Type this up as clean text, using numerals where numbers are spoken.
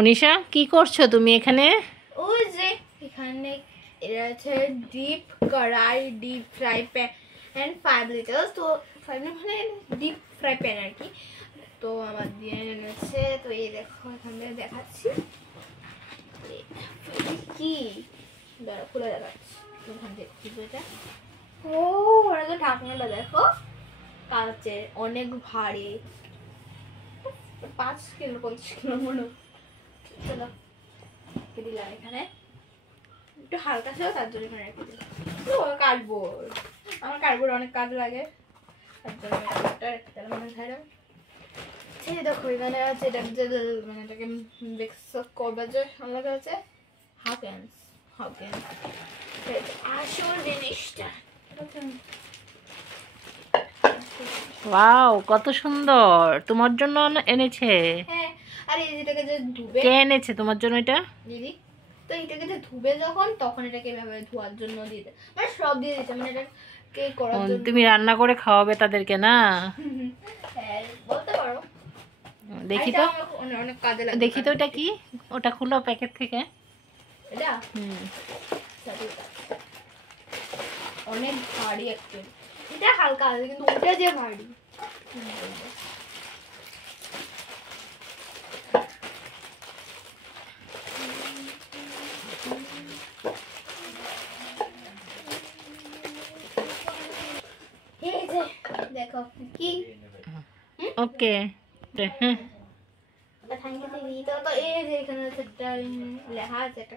অনিশা কি করছো তুমি এখানে? ওই যে এখানে এটা হচ্ছে ডিপ কড়াই, ডিপ ফ্রাই প্যান 5 লিটার। তো 5 মানে ডিপ ফ্রাই প্যান আর কি। তো আমার দিয়ে এনেছে। তো এই দেখো এখানে দেখাচ্ছি কি দাঁড়া খুলে দেখাচ্ছি। ওখান থেকে খুলবো এটা। ও ওরা তো ঢাকনাটা দেখো কাচের, অনেক ভারী, 5 কিলো 50 কিলো মনে হয়। চলো দিলাম এখানে একটু হালকা ছিল তার জন্য এখানে রেখে দিলাম। তো কার্ডবোর্ড, আমার কার্ডবোর্ড অনেক কাজ লাগে তার জন্য কার্ডবোর্ডটা রেখে দিলাম আমার ঘরে। এই দেখো এখানে আছে এটা যে মানে এটাকে মিক্স করবে যে আলাদা আছে হাকেন্স আসল জিনিসটা। ওয়াও, কত সুন্দর! তোমার জন্য এনেছে? হ্যাঁ, আর এই যেটাকে যে ধুবে, কে এনেছে তোমার জন্য এটা? দিদি। তো এটাকে যে ধুবে যখন, তখন এটাকে এভাবে ধোয়ার জন্য দিতে, মানে সব দিয়ে দিতে, মানে এটা কে করার জন্য। তুমি রান্না করে খাওয়াবে তাদেরকে না? হ্যাঁ বলতে পারো। দেখি তো, অনেক কাজে লাগে। দেখি তো এটা কি, ওটা খুলো প্যাকেট থেকে। এটা অনেক ভারী একটা, এটা হালকা আছে কিন্তু ওটা যে ভারী। এই যে দেখো কি ওকে, হ্যাঁ। থ্যাংক ইউ দিদি। তো এই যে এখানে একটা লেখা আছে একটা